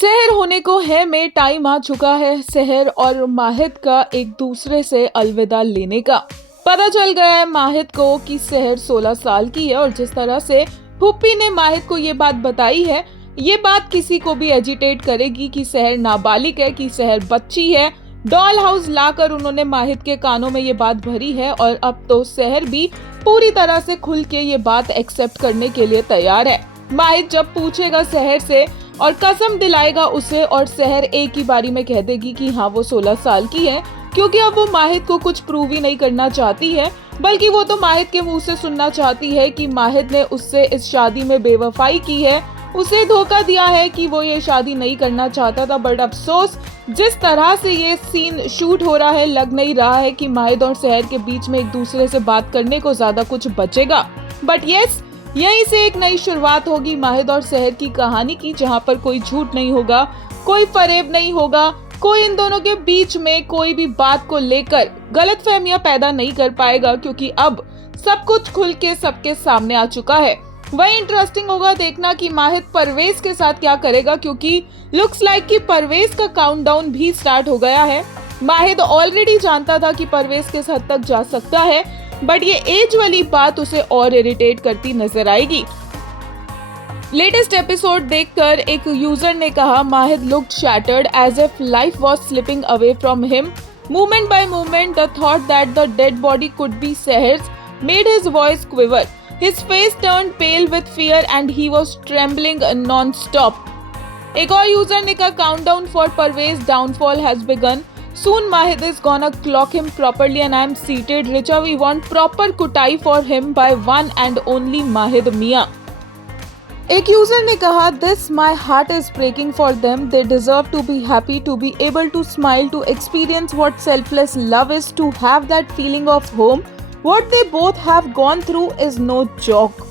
शहर होने को है में टाइम आ चुका है शहर और माहिद का एक दूसरे से अलविदा लेने का। पता चल गया है माहिद को कि शहर 16 साल की है और जिस तरह से हुप्पी ने माहिद को ये बात बताई है, ये बात किसी को भी एजिटेट करेगी कि शहर नाबालिग है, कि शहर बच्ची है। डॉल हाउस लाकर उन्होंने माहिद के कानों में ये बात भरी है और अब तो शहर भी पूरी तरह से खुल के ये बात एक्सेप्ट करने के लिए तैयार है। माहिद जब पूछेगा शहर से और कसम दिलाएगा उसे और शहर एक ही बारी में कह देगी कि हाँ वो 16 साल की है, क्योंकि अब वो माहिद को कुछ प्रूव ही नहीं करना चाहती है, बल्कि वो तो माहिद के मुंह से सुनना चाहती है कि माहिद ने उससे इस शादी में बेवफाई की है, उसे धोखा दिया है, कि वो ये शादी नहीं करना चाहता था। बट अफसोस जिस तरह से ये सीन शूट हो रहा है, लग नहीं रहा है कि माहिद और शहर के बीच में एक दूसरे से बात करने को ज्यादा कुछ बचेगा। बट यस, यहीं से एक नई शुरुआत होगी माहिद और शहर की कहानी की, जहां पर कोई झूठ नहीं होगा, कोई फरेब नहीं होगा, कोई इन दोनों के बीच में कोई भी बात को लेकर गलतफहमियां पैदा नहीं कर पाएगा, क्योंकि अब सब कुछ खुल के सबके सामने आ चुका है। वही इंटरेस्टिंग होगा देखना कि माहिद परवेज के साथ क्या करेगा, क्योंकि लुक्स लाइक कि परवेज का काउंटडाउन भी स्टार्ट हो गया है। माहिद ऑलरेडी जानता था कि परवेज किस हद तक जा सकता है, बट ये एज वाली बात उसे और इरिटेट करती नजर आएगी। लेटेस्ट एपिसोड देखकर एक यूजर ने कहा, Mahid looked shattered as if life was slipping away from him. Moment by moment, the thought that the dead body could be Seher's made his voice quiver. His face turned pale with fear and he was trembling non-stop. एक और user ने कहा, countdown for Parvez downfall has begun. Soon Mahid is gonna clock him properly and I am seated. Richa, we want proper kutai for him by one and only Mahid Mia. एक user ने कहा, this my heart is breaking for them. They deserve to be happy, to be able to smile, to experience what selfless love is, to have that feeling of home. What they both have gone through is no joke.